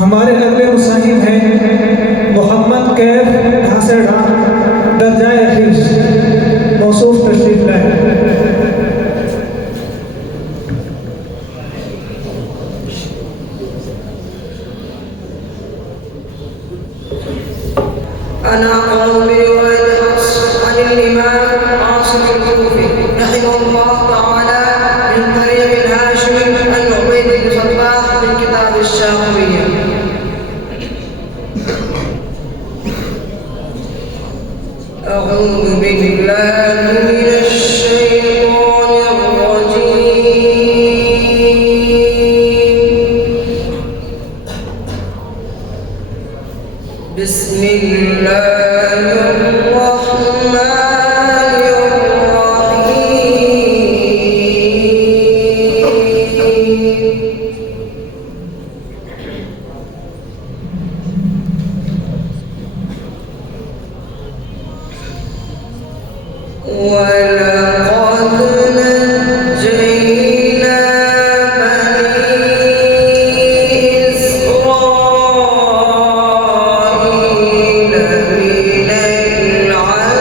हमारे अगले मुसाहिब हैं मोहम्मद कैफ ढासेड़ा दर्जाए हिफ्ज़ मौसूफ तशरीफ लाए। أنا أقول برواية حفص عن الإمام عاصم الكوفي رحمه الله تعالى من طريق الهاشمي عن عبيد بن صباح من كتاب الشافعية. أعوذ بالله من الشيطان الرجيم. بسم الله الرحمن الرحيم. ولقد نجينا بني إسرائيل من العذاب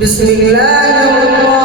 بسم الله الرحمن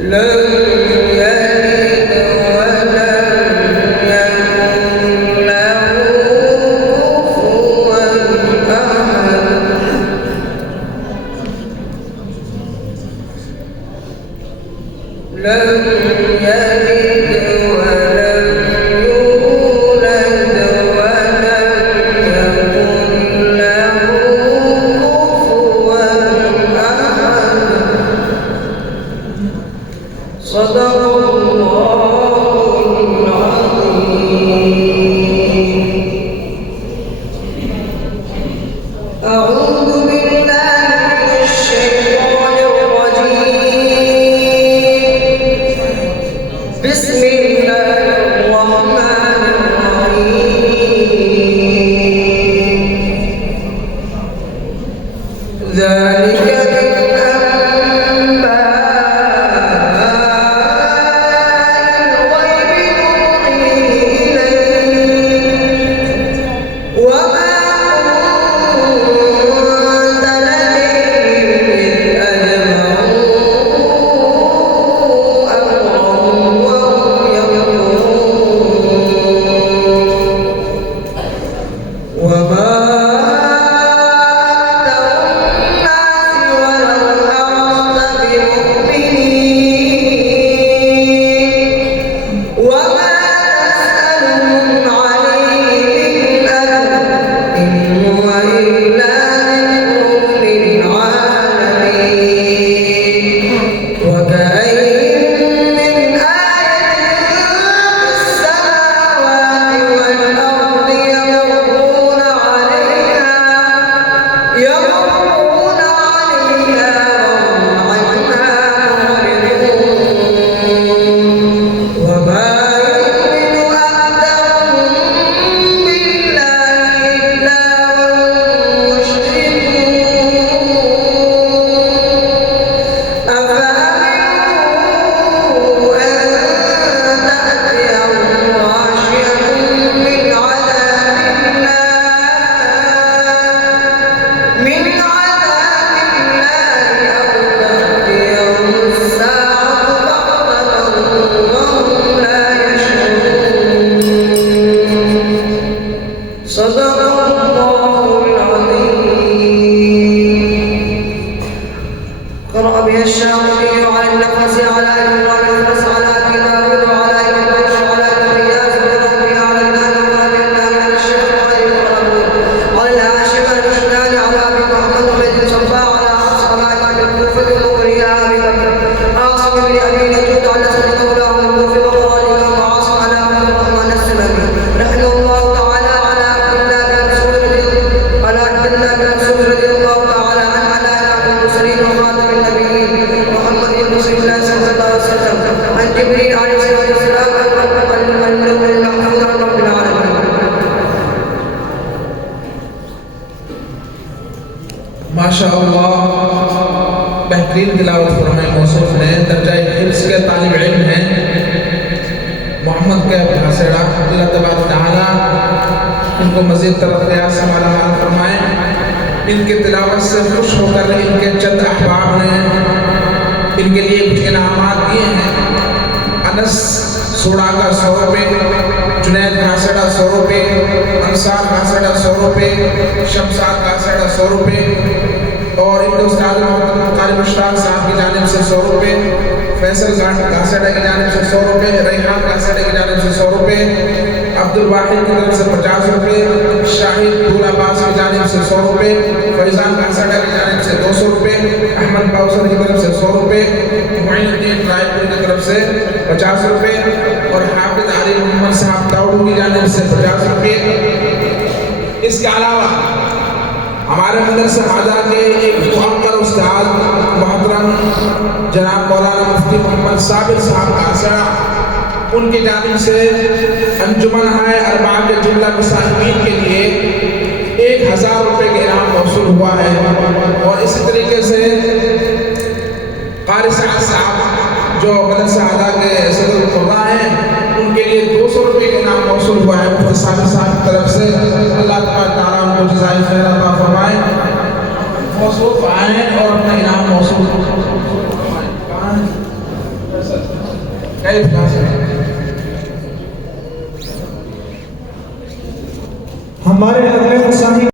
لم يلد ولم يولد माशाअल्लाह बेहतरीन तिलावत फरमाए मौसूफ ने दर्जा हिफ्ज़ के तालिब इल्म हैं मोहम्मद कैफ ढासेड़ा। अल्लाह तबारक तआला इनको मज़ीद तरक्यात से मालामाल फरमाए। इनके तिलावत से खुश होकर इनके चंद अहबाब ने इनके लिए कुछ इनामात दिए हैं। अनस सोड़ा का 100 रुपये, जुनैद घासेड़ा 100 रुपये, अंसार घासेड़ा 100 रुपये, शमशाद घासेड़ा 100 रुपये और इनके उस्ताद कारी मुश्ताक साहब की जानिब से 100 रुपये, फैसल घासेड़ा की जानिब से 100 रुपये, रेहान घासेड़ा की जानिब से 100 रुपये, अब्दुल वाहिद की तरफ से 50 रुपये, शाहिद दूल अब्बास की जानिब से 100 रुपये, फैजान घासेड़ा की जानिब से 200 रुपये, अहमद बाउसर की तरफ से 100 रुपये, मुईनुद्दीन रायपुर की तरफ से 50 रुपये और हाफिज अली मोहम्मद साहब ताउडू की जानिब से 50 रुपये। इसके अलावा हमारे मदरसा हाजा के एक मुअक्कर उस्ताद मोहतरम जनाब मौलाना मुफ्ती मोहम्मद साबिर साहब घासेड़ा, उनकी जानिब से अंजुमन है अरबाब के जुमला मुसाहिबीन के लिए 1000 रुपये के इनाम मौसूल हुआ है। और इसी तरीके से कारी साहब जो मदरसा हाजा के सदर खुर्रा हैं, उनके लिए 200 रुपये के इनाम मौसूल हुआ है मुफ्ती साबिर साहब की तरफ से। अल्लाह ताला उनको जज़ाए खैर अता फरमाए। मौसूफ आए और अपना इनाम मौसूल हमारे